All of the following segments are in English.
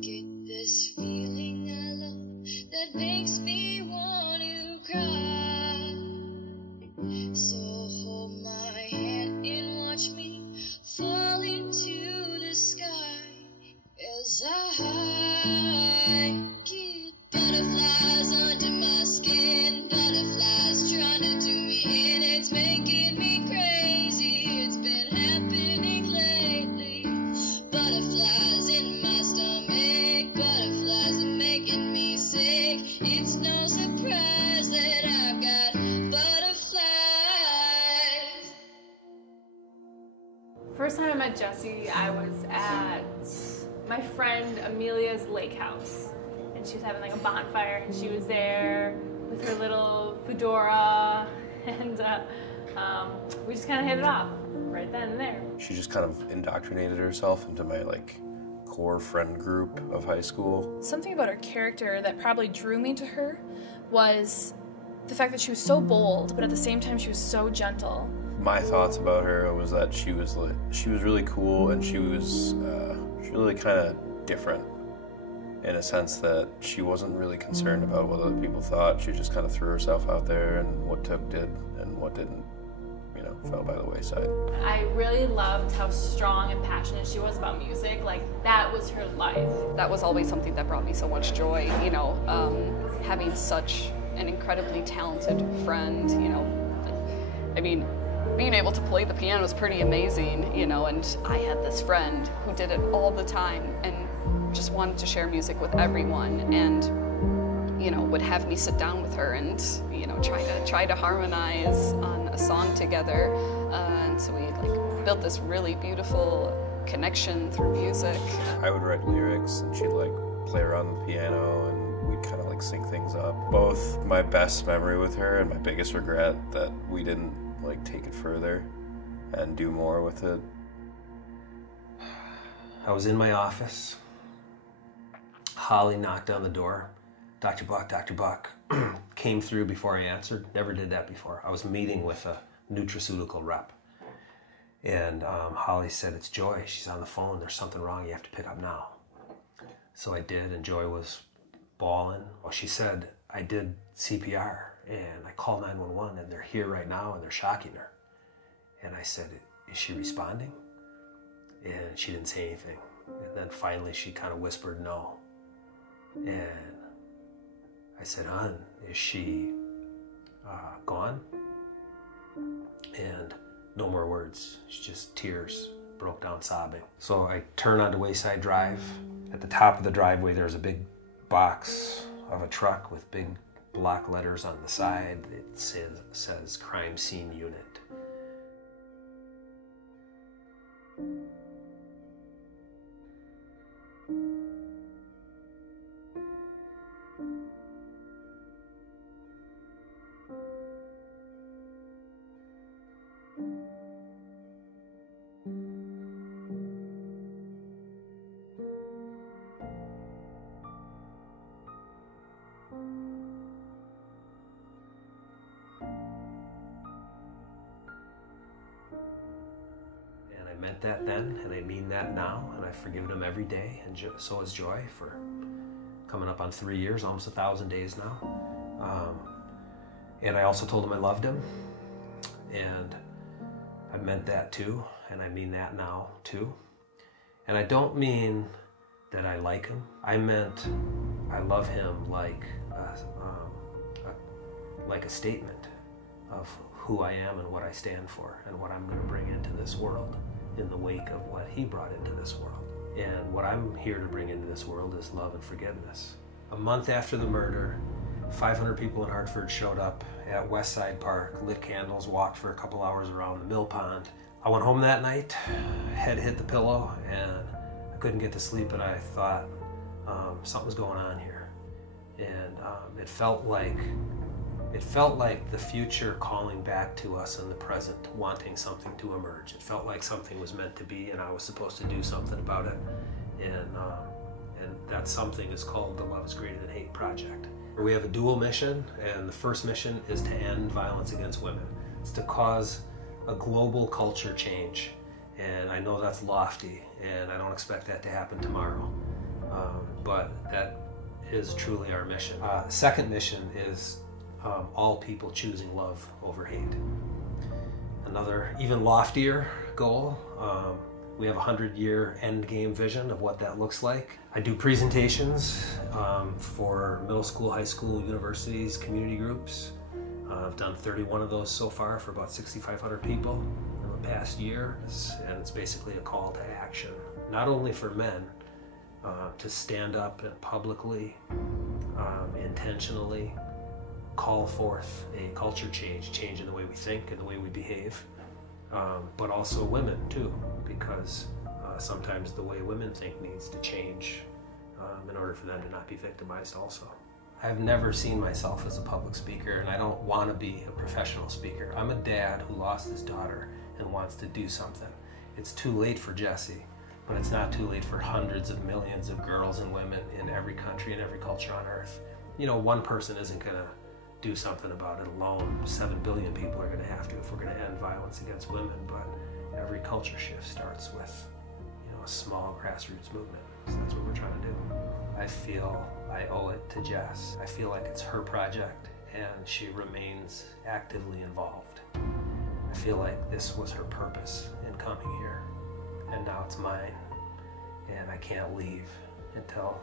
get this feeling I love that makes me want to cry. So hold my hand and watch me fall into the sky as I get butterflies under my skin, butterflies trying to do me in. It's making me crazy. It's been happening lately. Butterflies in my stomach, butterflies are making me sick. It's no surprise that I've got butterflies. First time I met Jessie, I was at my friend Amelia's lake house, and she was having like a bonfire, and she was there with her little fedora, and we just kind of hit it off right then and there. She just kind of indoctrinated herself into my core friend group of high school. Something about her character that probably drew me to her was the fact that she was so bold, but at the same time she was so gentle. My thoughts about her was that she was really cool, and she was really kind of different in a sense that she wasn't really concerned about what other people thought. She just kind of threw herself out there, and what took did, and what didn't, fell by the wayside. I really loved how strong and passionate she was about music. Like, that was her life. That was always something that brought me so much joy, having such an incredibly talented friend, I mean, being able to play the piano was pretty amazing, and I had this friend who did it all the time and just wanted to share music with everyone, and would have me sit down with her and try to harmonize on a song together, and so we built this really beautiful connection through music. I would write lyrics, and she'd play around the piano, and we'd kind of sync things up. Both my best memory with her and my biggest regret that we didn't take it further and do more with it. I was in my office. Holly knocked on the door. Dr. Buck, Dr. Buck. Came through before I answered. Never did that before. I was meeting with a nutraceutical rep. And Holly said, "It's Joy. She's on the phone. There's something wrong. You have to pick up now." So I did, and Joy was bawling. Well, she said, "I did CPR, and I called 911, and they're here right now, and they're shocking her." And I said, "Is she responding?" And she didn't say anything. And then finally she kind of whispered no. And I said, "Hon, is she gone?" And no more words. It's just tears, broke down sobbing. So I turn onto Wayside Drive. At the top of the driveway, there's a big box of a truck with big block letters on the side. It says Crime Scene Unit. I meant that then, and I mean that now, and I've forgiven him every day, and so has Joy for coming up on 3 years, almost 1,000 days now. And I also told him I loved him, and I meant that too, and I mean that now too. And I don't mean that I like him. I meant I love him like a statement of who I am and what I stand for and what I'm going to bring into this world in the wake of what he brought into this world. And what I'm here to bring into this world is love and forgiveness. A month after the murder, 500 people in Hartford showed up at Westside Park, lit candles, walked for a couple hours around the mill pond. I went home that night, head hit the pillow, and I couldn't get to sleep, and I thought something's going on here. And it felt like the future calling back to us in the present, wanting something to emerge. It felt like something was meant to be, and I was supposed to do something about it. And that something is called the Love is Greater Than Hate Project. We have a dual mission, and the first mission is to end violence against women. It's to cause a global culture change. And I know that's lofty, and I don't expect that to happen tomorrow. but that is truly our mission. Second mission is all people choosing love over hate. Another even loftier goal, we have a 100-year end game vision of what that looks like. I do presentations for middle school, high school, universities, community groups. I've done 31 of those so far for about 6,500 people in the past year, and it's basically a call to action, not only for men to stand up and publicly, intentionally call forth a culture change in the way we think and the way we behave, but also women too, because sometimes the way women think needs to change in order for them to not be victimized also. I've never seen myself as a public speaker, and I don't want to be a professional speaker. I'm a dad who lost his daughter and wants to do something. It's too late for Jesse, but it's not too late for hundreds of millions of girls and women in every country and every culture on earth. You know, one person isn't going to do something about it alone. 7 billion people are going to have to if we're going to end violence against women, but every culture shift starts with, you know, a small grassroots movement. So that's what we're trying to do. I feel I owe it to Jess. I feel like it's her project and she remains actively involved. I feel like this was her purpose in coming here, and now it's mine, and I can't leave until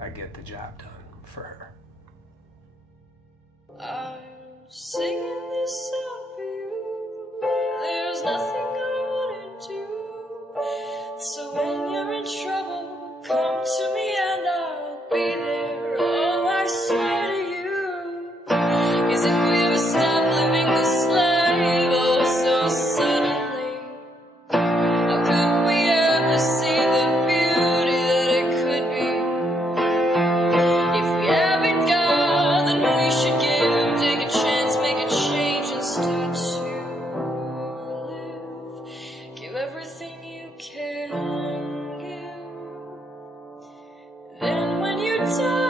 I get the job done for her. I'm singing this song for you. There's nothing I wouldn't do. So when you're in trouble, come to me and I'll be there. Oh, I swear to you. 'Cause if we ever stop living the slave, oh, so suddenly, how could we ever see the beauty that it could be? If we haven't got, then we should give, take a chance, make a change, and start to live. Give everything you can give. Then when you die,